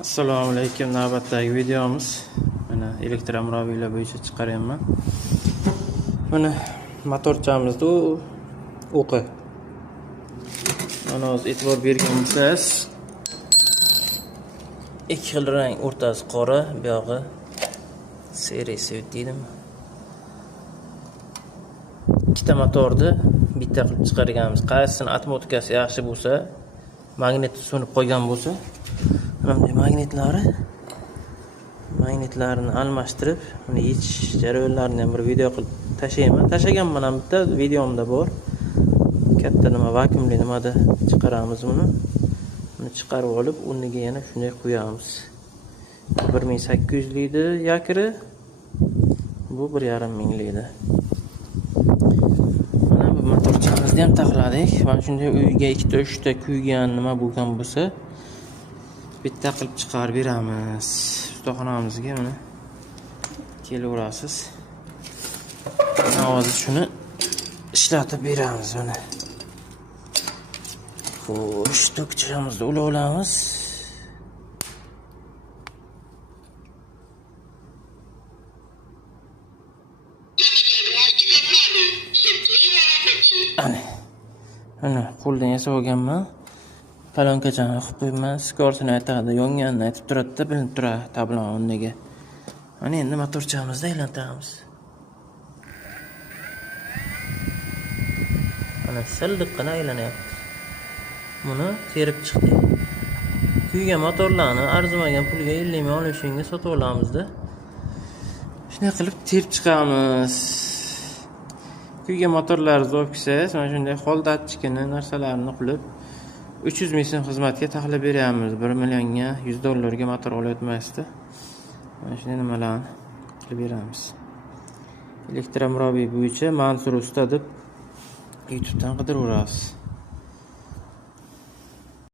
Assalomu alaykum. Navbatdagi videomiz. Mana elektromobillar bo'yicha chiqaryapman. Mana motorchamizni o'qi. Mana o'z e'tibor bergan bo'lsangiz, ikki xil rang, o'rtasi qora, bu yog'i serisi deydimi. Ikkita motorni bitta qilib chiqarganmiz. Qaysini atmotkasi yaxshi bo'lsa, magnit so'nib qolgan bo'lsa, mana magnitlarini almashtirib, uni yechish jarayonlarini ham bir video qilib tashlayman. Tashlaganman ham bitta videomda bor. Katta nima vakuumli nimada chiqaramiz buni. Uni chiqarib olib, o'rniga yana shunday qo'yamiz. 1800 likdi yakri. Bu 1,5 minglikdi. Mana bu motorchamizni ham taxladik. Mana shunday uyga 2-3 ta kuygan nima bo'lgan bo'lsa, bitta qilib chiqarib beramiz. Ustaxonamizga mana kelaverasiz. Hozir shuni ishlatib beramiz mana. Xo'sh, to'kchamizni olamiz. Ana qo'ldan yasab olganman. Palonkachani qilib qo'yman. Skorsini aytadi, yonganini aytib turadi-da, bilinib turadi tablon o'rniga. Mana endi motorchamizni aylantiramiz. Mana silliqqina aylanyapti. Buni terib chiqdik. Kuygan motorlarni arzimagan pulga 50 ming olishinga sotib olamiz-da. Shunday qilib terib chiqamiz. Kuygan motorlarni olib kelsangiz, mana shunday holdatchikini narsalarni qilib 300 ming so'm xizmatga taxlab beramiz. 1 millionga $100 motor olayotmasdi. Mana shunday nimalarni qilib beramiz. Elektromobil bo'yicha Mansur Usta deb YouTube'dan qidiraverasiz.